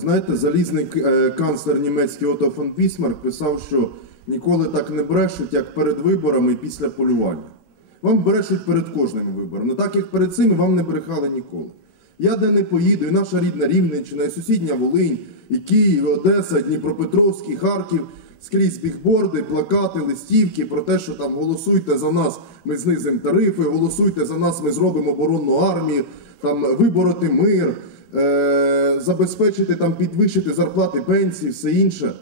Знаєте, залізний е, канцлер німецький Ото фон Бісмарк писав, що ніколи так не брешуть, як перед виборами і після полювання. Вам брешуть перед кожним вибором. Ну так як перед цим вам не брехали ніколи. Я де не поїду, і наша рідна Рівненщина, і сусідня Волинь, і Київ, і Одеса, і Дніпропетровський, Харків, скрізь бігборди, плакати, листівки про те, що там голосуйте за нас, ми знизимо тарифи, голосуйте за нас, ми зробимо оборонну армію, там вибороти мир, е- забезпечити там підвищити зарплати, пенсії, все інше.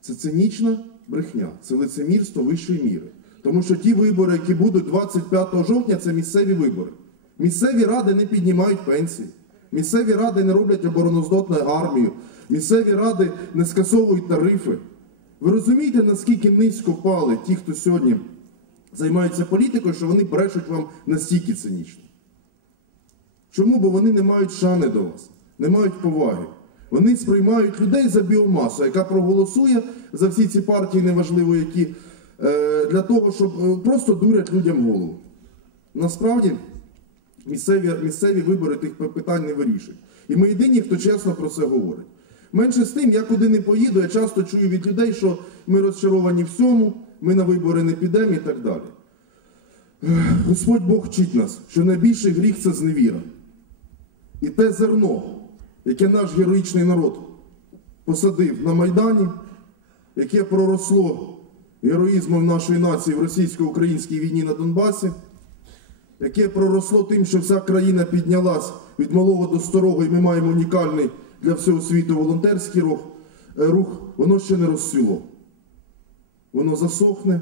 Це цинічна брехня, це лицемірство вищої міри. Тому що ті вибори, які будуть 25 жовтня, це місцеві вибори. Місцеві ради не піднімають пенсії, місцеві ради не роблять обороноздатну армію, місцеві ради не скасовують тарифи. Ви розумієте, наскільки низько пали ті, хто сьогодні займаються політикою, що вони брешуть вам настільки цинічно? Чому? Бо вони не мають шани до вас, не мають поваги. Вони сприймають людей за біомасу, яка проголосує за всі ці партії, неважливо які, е, для того, щоб е, просто дурять людям голову. Насправді місцеві, місцеві вибори тих питань не вирішують. І ми єдині, хто чесно про це говорить. Менше з тим, я куди не поїду, я часто чую від людей, що ми розчаровані всьому, ми на вибори не підемо і так далі. Господь Бог вчить нас, що найбільший гріх це зневіра. І те зерно, яке наш героїчний народ посадив на Майдані, яке проросло героїзмом нашої нації в російсько-українській війні на Донбасі, яке проросло тим, що вся країна піднялась від малого до старого, і ми маємо унікальний для всього світу волонтерський рух, е, рух воно ще не розсвіло. Воно засохне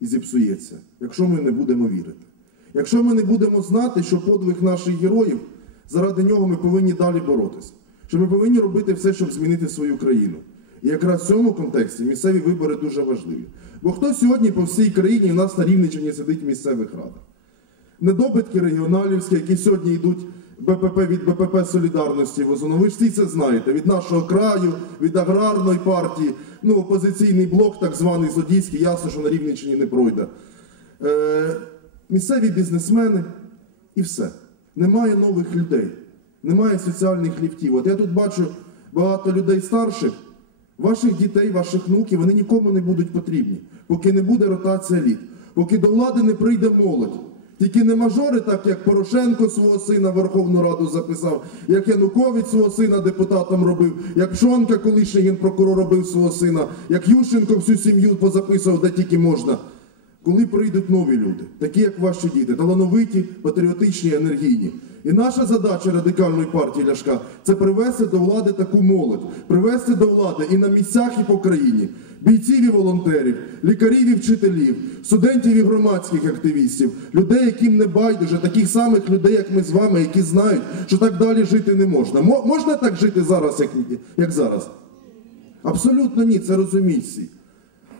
і зіпсується, якщо ми не будемо вірити. Якщо ми не будемо знати, що подвиг наших героїв, заради нього ми повинні далі боротися. Що ми повинні робити все, щоб змінити свою країну. І якраз в цьому контексті місцеві вибори дуже важливі. Бо хто сьогодні по всій країні у нас на Рівненщині сидить в місцевих радах? Недобитки регіоналівські, які сьогодні йдуть БПП від БПП Солідарності Возону. Ви ж всі це знаєте. Від нашого краю, від аграрної партії, ну, опозиційний блок, так званий Злодійський, ясно, що на Рівненщині не пройде. Е, місцеві бізнесмени і все. Немає нових людей, немає соціальних ліфтів. От я тут бачу багато людей старших, ваших дітей, ваших внуків, вони нікому не будуть потрібні, поки не буде ротація літ, поки до влади не прийде молодь. Тільки не мажори, так як Порошенко свого сина в Верховну Раду записав, як Янукович свого сина депутатом робив, як Пшонка, колишній генпрокурор робив свого сина, як Ющенко всю сім'ю позаписував, де тільки можна. Коли прийдуть нові люди, такі як ваші діти, талановиті, патріотичні, енергійні. І наша задача радикальної партії Ляшка це привести до влади таку молодь, привести до влади і на місцях, і по країні бійців і волонтерів, лікарів і вчителів, студентів і громадських активістів, людей, яким не байдуже, таких самих людей, як ми з вами, які знають, що так далі жити не можна. Мо- можна так жити зараз, як, як зараз? Абсолютно ні, це розуміють всі.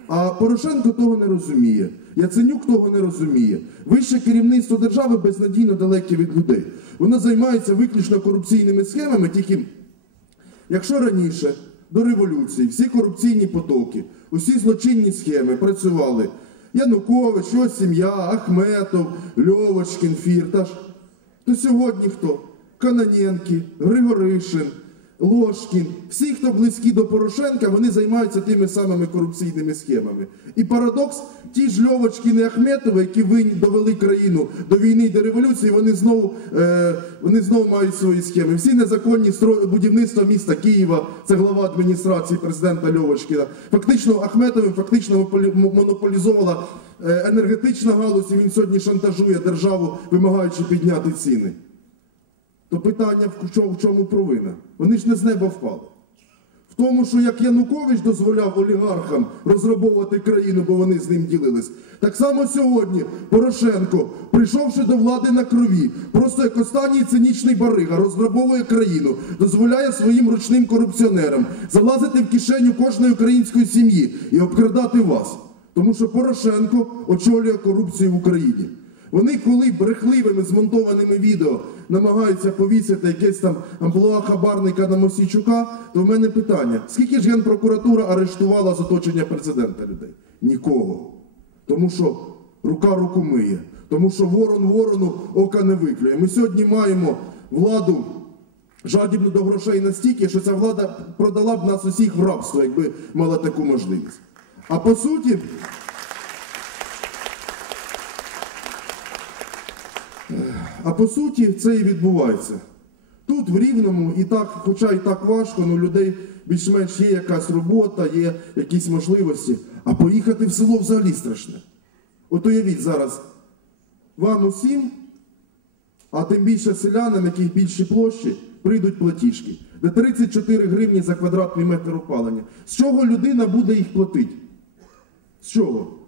А Порошенко того не розуміє. Яценюк того не розуміє. Вище керівництво держави безнадійно далеке від людей. Воно займається виключно корупційними схемами, тільки якщо раніше до революції всі корупційні потоки, усі злочинні схеми працювали Янукович, його сім'я, Ахметов, Льовочкін, Фірташ, то сьогодні хто? Кананенки, Григоришин, Ложкін, всі, хто близькі до Порошенка, вони займаються тими самими корупційними схемами. І парадокс, ті ж Льовочкіни Ахметови, які довели країну до війни і до революції, вони знову, е, вони знову мають свої схеми. Всі незаконні будівництва міста Києва, це глава адміністрації президента Льовочкіна. Фактично Ахметовим фактично монополі- монополізовала е, енергетична галузь, і він сьогодні шантажує державу, вимагаючи підняти ціни. То питання в чому, провина? Вони ж не з неба впали. В тому, що як Янукович дозволяв олігархам розграбовувати країну, бо вони з ним ділились. Так само сьогодні Порошенко, прийшовши до влади на крові, просто як останній цинічний барига, розграбовує країну, дозволяє своїм ручним корупціонерам залазити в кишеню кожної української сім'ї і обкрадати вас. Тому що Порошенко очолює корупцію в Україні. Вони, коли брехливими змонтованими відео намагаються повісити якесь там амплуа хабарника на Мосійчука, то в мене питання: скільки ж Генпрокуратура арештувала з оточення президента людей? Нікого. Тому що рука руку миє, тому що ворон ворону ока не виклює. Ми сьогодні маємо владу жадібно до грошей настільки, що ця влада продала б нас усіх в рабство, якби мала таку можливість. А по суті, а по суті, це і відбувається. Тут в Рівному і так, хоча і так важко, ну людей більш-менш є якась робота, є якісь можливості. А поїхати в село взагалі страшне. От уявіть зараз, вам усім, а тим більше селянам, яких більші площі, прийдуть платіжки. Де 34 гривні за квадратний метр опалення. З чого людина буде їх платити? З чого?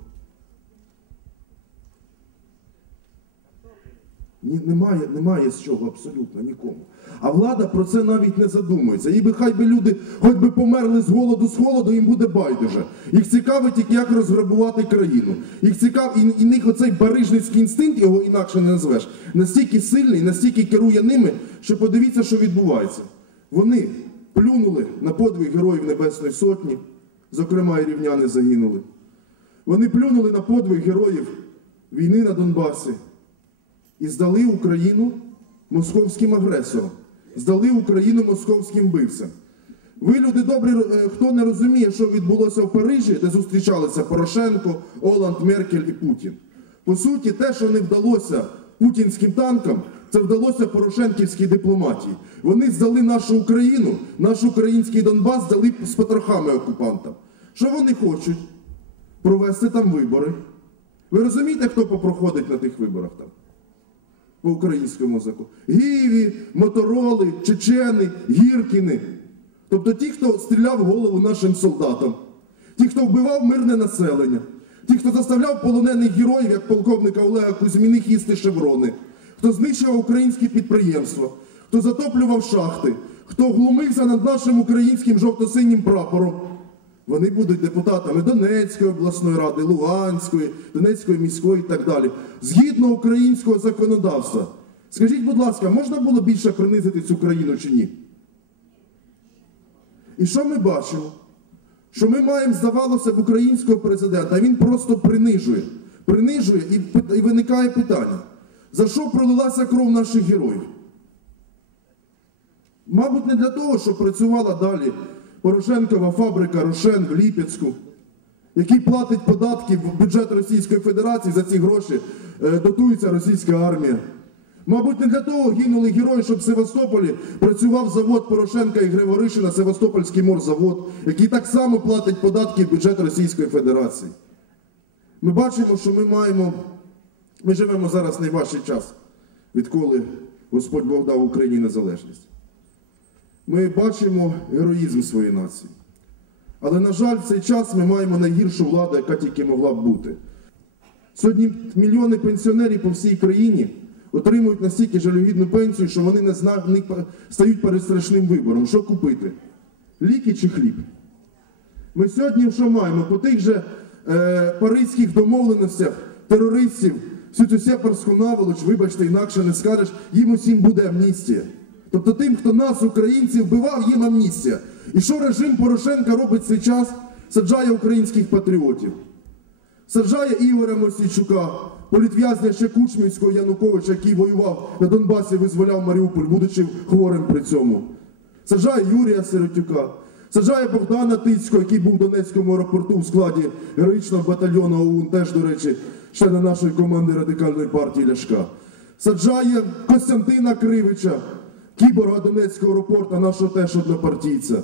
Ні, немає, немає з чого абсолютно нікому. А влада про це навіть не задумується. І би хай би люди хоч би померли з голоду, з холоду, їм буде байдуже. Їх цікавить як розграбувати країну. Їх цікав, і, і них оцей барижницький інстинкт, його інакше не назвеш, настільки сильний, настільки керує ними, що подивіться, що відбувається. Вони плюнули на подвиг героїв Небесної Сотні, зокрема, і рівняни загинули. Вони плюнули на подвиг героїв війни на Донбасі і здали Україну московським агресорам, здали Україну московським вбивцям. Ви, люди добрі, е, хто не розуміє, що відбулося в Парижі, де зустрічалися Порошенко, Оланд, Меркель і Путін. По суті, те, що не вдалося путінським танкам, це вдалося Порошенківській дипломатії. Вони здали нашу Україну, наш український Донбас здали з потрохами окупантам. Що вони хочуть? Провести там вибори. Ви розумієте, хто попроходить на тих виборах там? По українському закону. Гіві, мотороли, чечени, гіркіни. Тобто ті, хто стріляв в голову нашим солдатам, ті, хто вбивав мирне населення, ті, хто заставляв полонених героїв, як полковника Олега Кузьміних, їсти шеврони, хто знищував українські підприємства, хто затоплював шахти, хто глумився над нашим українським жовто-синім прапором. Вони будуть депутатами Донецької обласної ради, Луганської, Донецької міської і так далі. Згідно українського законодавства. Скажіть, будь ласка, можна було більше принизити цю країну чи ні? І що ми бачимо? Що ми маємо, здавалося б, українського президента, а він просто принижує. Принижує і, і виникає питання: за що пролилася кров наших героїв? Мабуть, не для того, щоб працювала далі Порошенкова фабрика Рошен в Ліпецьку, який платить податки в бюджет Російської Федерації за ці гроші е, дотується російська армія. Мабуть, не для того гинули герої, щоб в Севастополі працював завод Порошенка і Григоришина, Севастопольський морзавод, який так само платить податки в бюджет Російської Федерації. Ми бачимо, що ми маємо, ми живемо зараз найважчий час, відколи Господь Бог дав Україні незалежність. Ми бачимо героїзм своєї нації. Але, на жаль, в цей час ми маємо найгіршу владу, яка тільки могла б бути. Сьогодні мільйони пенсіонерів по всій країні отримують настільки жалюгідну пенсію, що вони не зна... не стають перед страшним вибором. Що купити? Ліки чи хліб? Ми сьогодні що маємо? По тих же е, паризьких домовленостях терористів, всю цю сепарську наволоч, вибачте, інакше не скажеш, їм усім буде амністія. Тобто тим, хто нас, українців, вбивав, їм амністія. І що режим Порошенка робить цей час? Саджає українських патріотів. Саджає Ігоря Мосійчука, політв'язня ще Кучмівського Януковича, який воював на Донбасі, визволяв Маріуполь, будучи хворим при цьому. Саджає Юрія Сиротюка, саджає Богдана Тицького, який був в Донецькому аеропорту в складі героїчного батальйону ОУН, теж, до речі, члена нашої команди радикальної партії Ляшка. Саджає Костянтина Кривича, кіборга Донецького аеропорту, нашого теж однопартійця.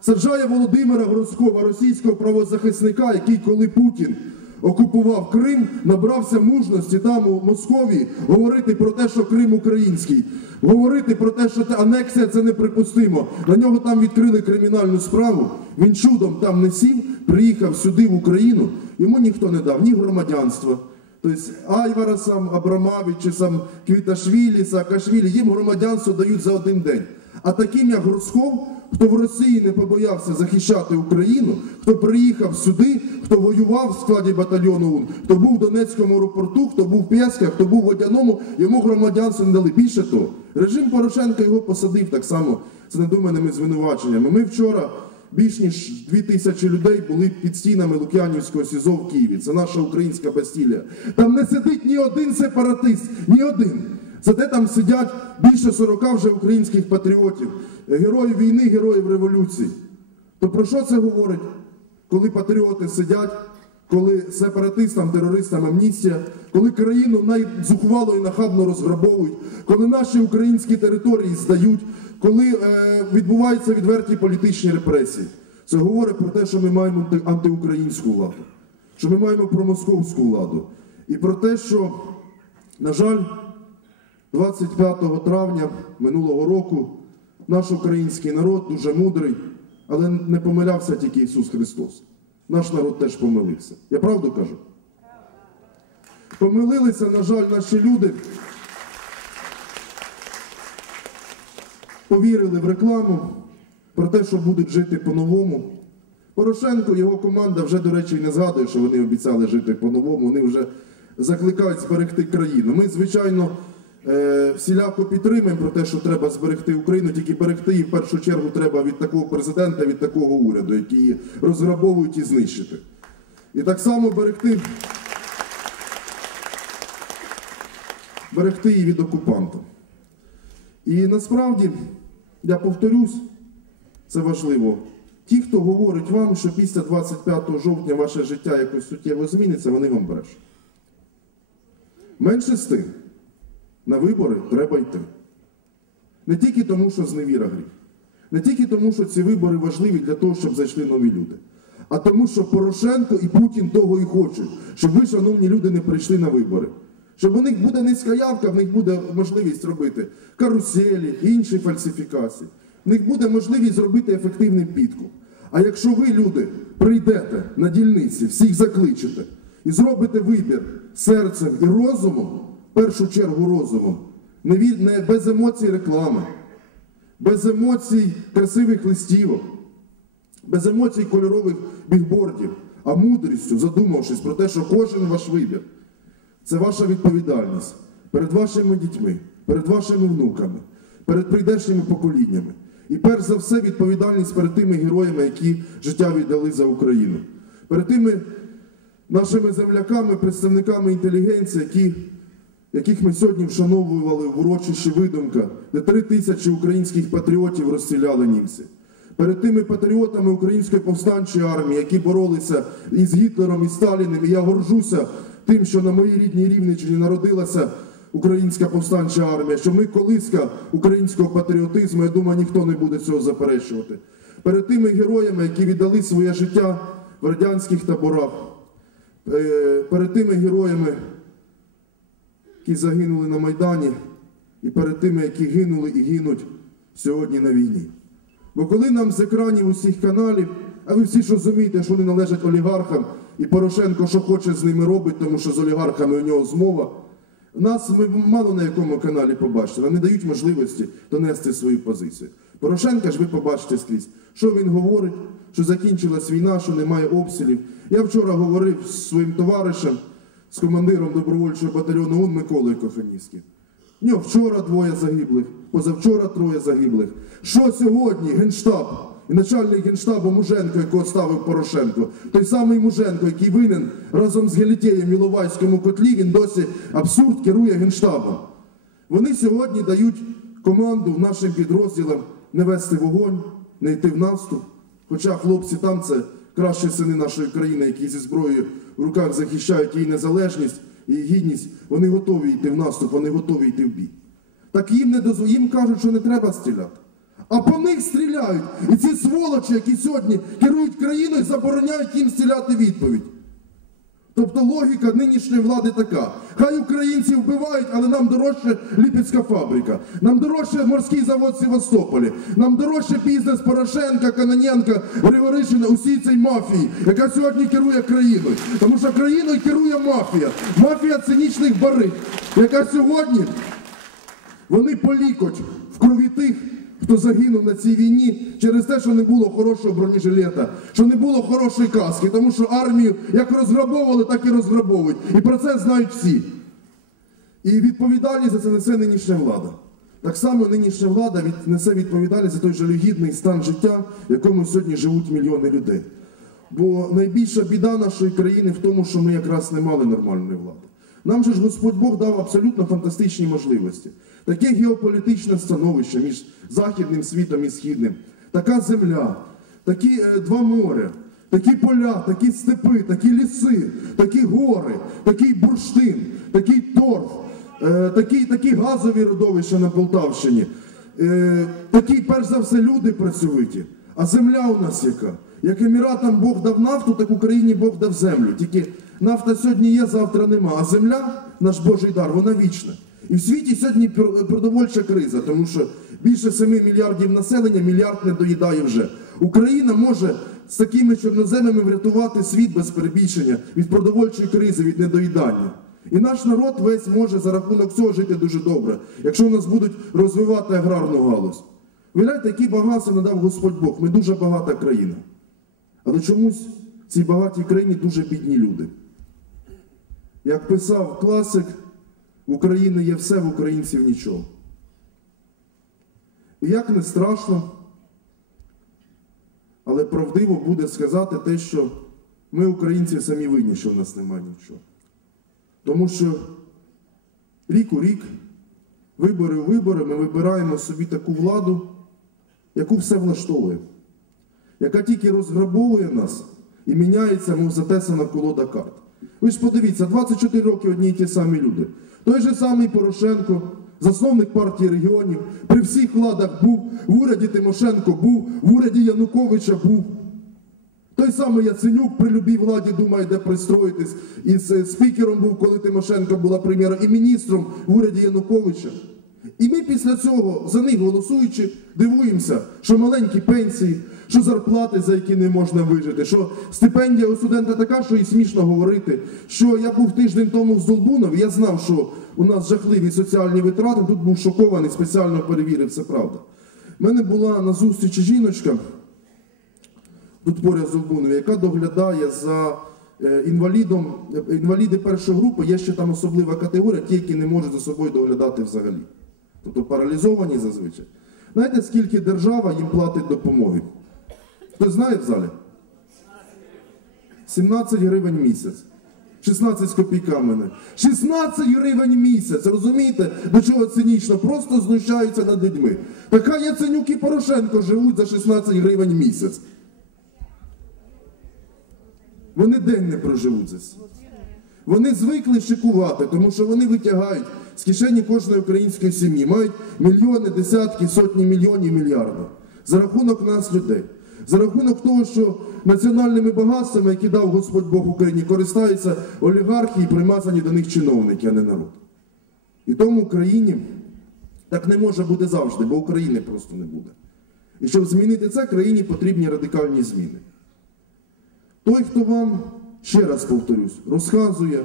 Саджає Володимира Гроскова, російського правозахисника, який, коли Путін окупував Крим, набрався мужності там у Московії говорити про те, що Крим український, говорити про те, що анексія це неприпустимо. На нього там відкрили кримінальну справу. Він чудом там не сів, приїхав сюди в Україну. Йому ніхто не дав ні громадянства. Тобто Айвара сам Абрамавич чи сам Квіташвілі, Саакашвілі, їм громадянство дають за один день. А таким, як Горсков, хто в Росії не побоявся захищати Україну, хто приїхав сюди, хто воював в складі батальйону УН, хто був в Донецькому аеропорту, хто був в Пєсках, хто був в Водяному, йому громадянство не дали. Більше того, режим Порошенка його посадив так само з недуманими звинуваченнями. Ми вчора більш ніж дві тисячі людей були під стінами Лук'янівського СІЗО в Києві. Це наша українська Бастілія. Там не сидить ні один сепаратист, ні один. Зате там сидять більше 40 вже українських патріотів, героїв війни, героїв революції. То про що це говорить, коли патріоти сидять, коли сепаратистам, терористам амністія, коли країну найзухвало і нахабно розграбовують, коли наші українські території здають, коли е, відбуваються відверті політичні репресії. Це говорить про те, що ми маємо антиукраїнську владу, що ми маємо промосковську владу. І про те, що, на жаль, 25 травня минулого року наш український народ дуже мудрий, але не помилявся тільки Ісус Христос. Наш народ теж помилився. Я правду кажу? Помилилися, на жаль, наші люди. Повірили в рекламу про те, що будуть жити по-новому. Порошенко, його команда вже, до речі, не згадує, що вони обіцяли жити по-новому. Вони вже закликають зберегти країну. Ми, звичайно, е, всіляко підтримуємо про те, що треба зберегти Україну, тільки берегти її в першу чергу треба від такого президента, від такого уряду, які її розграбовують і знищити. І так само берегти, берегти її від окупанта. І насправді, я повторюсь, це важливо. Ті, хто говорить вам, що після 25 жовтня ваше життя якось суттєво зміниться, вони вам брешуть. Менше з тим, на вибори треба йти. Не тільки тому, що зневіра гріх, не тільки тому, що ці вибори важливі для того, щоб зайшли нові люди, а тому, що Порошенко і Путін того і хочуть, щоб ви, шановні люди, не прийшли на вибори. Щоб у них буде низька явка, в них буде можливість робити каруселі, інші фальсифікації. В них буде можливість зробити ефективний підкуп. А якщо ви, люди, прийдете на дільниці, всіх закличете і зробите вибір серцем і розумом, в першу чергу розумом, не, від, не без емоцій реклами, без емоцій красивих листівок, без емоцій кольорових бігбордів, а мудрістю, задумавшись про те, що кожен ваш вибір це ваша відповідальність перед вашими дітьми, перед вашими внуками, перед прийдешніми поколіннями. І перш за все відповідальність перед тими героями, які життя віддали за Україну, перед тими нашими земляками, представниками інтелігенції, які, яких ми сьогодні вшановували в урочищі видумка, де три тисячі українських патріотів розстріляли німці. Перед тими патріотами Української повстанчої армії, які боролися із Гітлером і Сталіним, і я горжуся тим, що на моїй рідній Рівненщині народилася Українська повстанча армія, що ми колиска українського патріотизму, я думаю, ніхто не буде цього заперечувати. Перед тими героями, які віддали своє життя в радянських таборах, е, перед тими героями, які загинули на Майдані, і перед тими, які гинули і гинуть сьогодні на війні. Бо коли нам з екранів усіх каналів, а ви всі ж розумієте, що вони належать олігархам, і Порошенко що хоче з ними робить, тому що з олігархами у нього змова. Нас ми мало на якому каналі побачите, нам не дають можливості донести свою позицію. Порошенка ж ви побачите скрізь, що він говорить, що закінчилась війна, що немає обстрілів. Я вчора говорив з своїм товаришем, з командиром добровольчого батальйону УН Миколою Коханівським. В нього вчора двоє загиблих, позавчора троє загиблих. Що сьогодні Генштаб і начальник генштабу Муженко, якого ставив Порошенко, той самий Муженко, який винен разом з Гелітєєм в Іловайському котлі, він досі абсурд керує генштабом. Вони сьогодні дають команду нашим підрозділам не вести вогонь, не йти в наступ. Хоча хлопці там це кращі сини нашої країни, які зі зброєю в руках захищають її незалежність і гідність, вони готові йти в наступ, вони готові йти в бій. Так їм не дозв... їм кажуть, що не треба стріляти. А по них стріляють. І ці сволочі, які сьогодні керують країною, забороняють їм стріляти відповідь. Тобто логіка нинішньої влади така. Хай українці вбивають, але нам дорожче Ліпецька фабрика, нам дорожче морський завод Севастополі, нам дорожче бізнес Порошенка, Каноненка, Григоришина, усій цій мафії, яка сьогодні керує країною. Тому що країною керує мафія, мафія цинічних бариг, яка сьогодні вони полікоть в крові тих, хто загинув на цій війні через те, що не було хорошого бронежилета, що не було хорошої каски, тому що армію як розграбовували, так і розграбовують. І про це знають всі. І відповідальність за це несе нинішня влада. Так само нинішня влада несе відповідальність за той жалюгідний стан життя, в якому сьогодні живуть мільйони людей. Бо найбільша біда нашої країни в тому, що ми якраз не мали нормальної влади. Нам же ж Господь Бог дав абсолютно фантастичні можливості. Таке геополітичне становище між західним світом і східним, така земля, такі е, два моря, такі поля, такі степи, такі ліси, такі гори, такий бурштин, такий торф, е, такі, такі газові родовища на Полтавщині. Е, такі, перш за все, люди працьовиті. А земля у нас яка? Як Еміратам Бог дав нафту, так Україні Бог дав землю. Тільки нафта сьогодні є, завтра нема. А земля, наш Божий дар, вона вічна. І в світі сьогодні продовольча криза, тому що більше 7 мільярдів населення, мільярд не доїдає вже. Україна може з такими чорноземами врятувати світ без перебільшення від продовольчої кризи, від недоїдання. І наш народ весь може за рахунок цього жити дуже добре, якщо у нас будуть розвивати аграрну галузь. Виявляєте, які багатства надав Господь Бог. Ми дуже багата країна. Але чомусь в цій багатій країні дуже бідні люди. Як писав класик, в Україні є все, в українців нічого. І як не страшно, але правдиво буде сказати те, що ми, українці, самі винні, що в нас немає нічого. Тому що рік у рік, вибори у вибори, ми вибираємо собі таку владу, яку все влаштовує, яка тільки розграбовує нас і міняється, мов затесана колода карт. Ви ж подивіться, 24 роки одні й ті самі люди. Той же самий Порошенко, засновник партії регіонів, при всіх владах був, в уряді Тимошенко був, в уряді Януковича був. Той самий Яценюк при любій владі думає, де пристроїтись. І з е, спікером був, коли Тимошенко була прем'єром, і міністром в уряді Януковича. І ми після цього, за них голосуючи, дивуємося, що маленькі пенсії, що зарплати, за які не можна вижити, що стипендія у студента така, що і смішно говорити. Що я був тиждень тому в Здолбунові, я знав, що у нас жахливі соціальні витрати, тут був шокований, спеціально перевірив, це правда. У мене була на зустрічі жіночка, тут поряд з Олбунові, яка доглядає за е, інвалідом, е, інваліди першої групи, є ще там особлива категорія, ті, які не можуть за собою доглядати взагалі. Тобто паралізовані зазвичай. Знаєте, скільки держава їм платить допомоги? Хтось знає в залі? 17 гривень місяць. 16 з копійками. не. 16 гривень місяць, розумієте, до чого цинічно? Просто знущаються над людьми. Така Яценюк і Порошенко живуть за 16 гривень місяць. Вони день не проживуть це. Вони звикли шикувати, тому що вони витягають з кишені кожної української сім'ї, мають мільйони, десятки, сотні мільйонів, мільярди. За рахунок нас, людей. За рахунок того, що національними багатствами, які дав Господь Бог Україні, користаються олігархи і примазані до них чиновники, а не народ. І тому Україні так не може бути завжди, бо України просто не буде. І щоб змінити це, країні потрібні радикальні зміни. Той, хто вам, ще раз повторюсь, розказує,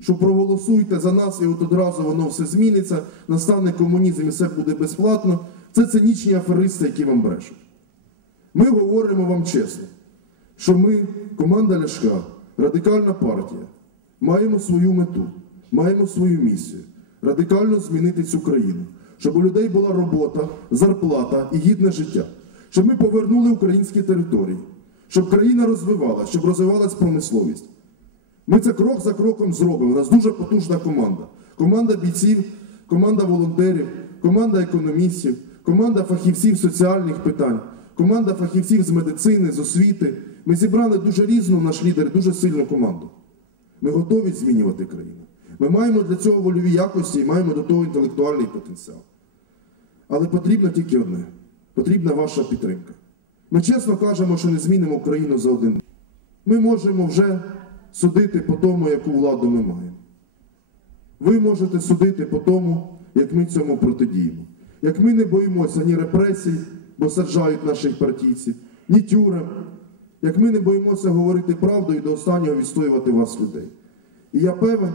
що проголосуйте за нас і от одразу воно все зміниться, настане комунізм і все буде безплатно, це цинічні аферисти, які вам брешуть. Ми говоримо вам чесно, що ми, команда Ляшка, радикальна партія, маємо свою мету, маємо свою місію радикально змінити цю країну, щоб у людей була робота, зарплата і гідне життя, щоб ми повернули українські території, щоб країна розвивалася, щоб розвивалась промисловість. Ми це крок за кроком зробимо. У нас дуже потужна команда. Команда бійців, команда волонтерів, команда економістів, команда фахівців соціальних питань, команда фахівців з медицини, з освіти. Ми зібрали дуже різну наш лідер, дуже сильну команду. Ми готові змінювати країну. Ми маємо для цього вольові якості і маємо до того інтелектуальний потенціал. Але потрібно тільки одне: потрібна ваша підтримка. Ми чесно кажемо, що не змінимо Україну за один. день. Ми можемо вже судити по тому, яку владу ми маємо. Ви можете судити по тому, як ми цьому протидіємо. Як ми не боїмося ні репресій, бо саджають наших партійців, ні тюрем. Як ми не боїмося говорити правду і до останнього відстоювати вас, людей. І я певен,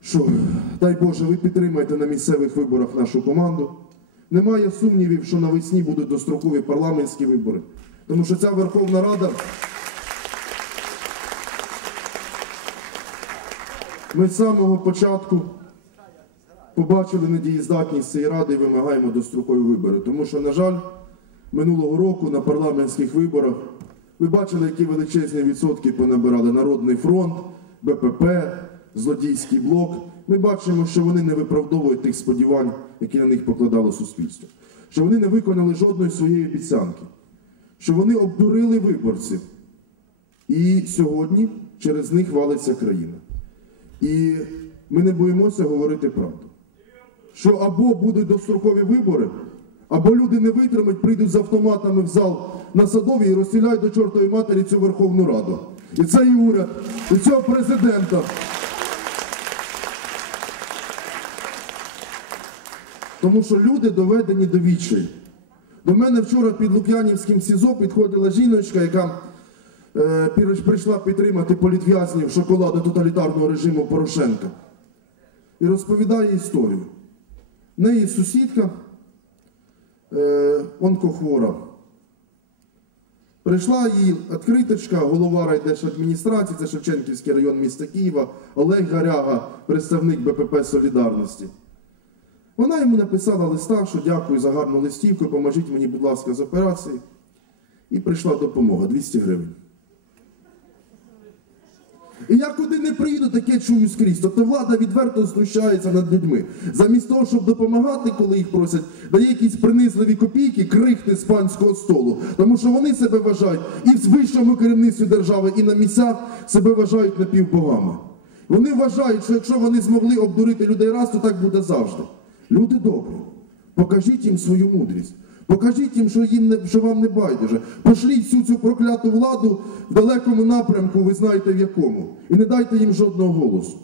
що, дай Боже, ви підтримаєте на місцевих виборах нашу команду. Немає сумнівів, що навесні будуть дострокові парламентські вибори. Тому що ця Верховна Рада. Ми з самого початку побачили недієздатність цієї ради і вимагаємо дострокові вибори. Тому що, на жаль, минулого року на парламентських виборах ви бачили, які величезні відсотки понабирали Народний фронт, БПП, злодійський блок, ми бачимо, що вони не виправдовують тих сподівань, які на них покладало суспільство, що вони не виконали жодної своєї обіцянки, що вони обдурили виборців. І сьогодні через них валиться країна. І ми не боїмося говорити правду. Що або будуть дострокові вибори, або люди не витримають, прийдуть з автоматами в зал на садові і розстріляють до чортової матері цю Верховну Раду. І цей уряд, і цього президента. Тому що люди доведені до відчаю. До мене вчора під Лук'янівським СІЗО підходила жіночка, яка е, прийшла підтримати політв'язнів шоколаду тоталітарного режиму Порошенка. І розповідає історію. Неї сусідка е, онкохвора. Прийшла її відкриточка, голова райдержадміністрації, це Шевченківський район міста Києва, Олег Гаряга, представник БПП Солідарності. Вона йому написала листа, що дякую за гарну листівку, поможіть мені, будь ласка, з операцією. І прийшла допомога 200 гривень. І я куди не приїду, таке чую скрізь. Тобто влада відверто знущається над людьми. Замість того, щоб допомагати, коли їх просять, дає якісь принизливі копійки, крихти з панського столу. Тому що вони себе вважають і в вищому керівництві держави, і на місцях себе вважають напівбогами. Вони вважають, що якщо вони змогли обдурити людей раз, то так буде завжди. Люди добрі, покажіть їм свою мудрість. Покажіть їм, що їм не що вам не байдуже. Пошліть всю цю прокляту владу в далекому напрямку, ви знаєте в якому, і не дайте їм жодного голосу.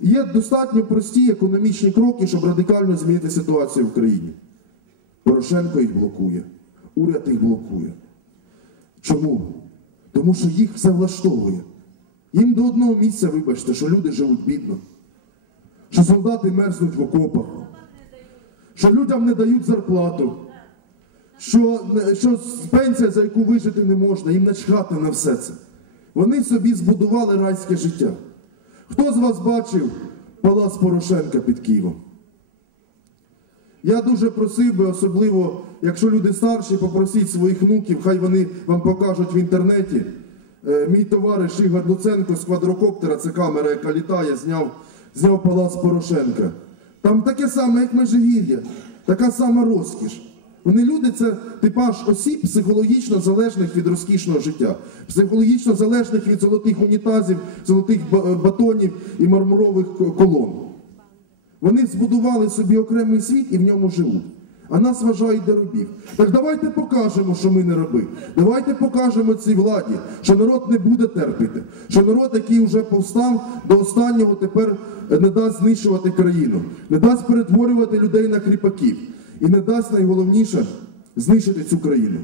Є достатньо прості економічні кроки, щоб радикально змінити ситуацію в країні. Порошенко їх блокує, уряд їх блокує. Чому? Тому що їх все влаштовує. Їм до одного місця, вибачте, що люди живуть бідно, що солдати мерзнуть в окопах, що людям не дають зарплату, що, що пенсія, за яку вижити не можна, їм начхати на все це. Вони собі збудували райське життя. Хто з вас бачив палац Порошенка під Києвом? Я дуже просив би, особливо, якщо люди старші, попросіть своїх внуків, хай вони вам покажуть в інтернеті. Е, Мій товариш Ігор Луценко з квадрокоптера, це камера, яка літає, зняв, зняв палац Порошенка. Там таке саме, як Межигір'я, така сама розкіш. Вони люди це типаж осіб психологічно залежних від розкішного життя, психологічно залежних від золотих унітазів, золотих батонів і мармурових колон. Вони збудували собі окремий світ і в ньому живуть. А нас вважають до робів. Так давайте покажемо, що ми не раби. Давайте покажемо цій владі, що народ не буде терпіти, що народ, який вже повстав до останнього, тепер не дасть знищувати країну, не дасть перетворювати людей на кріпаків і не дасть найголовніше знищити цю країну.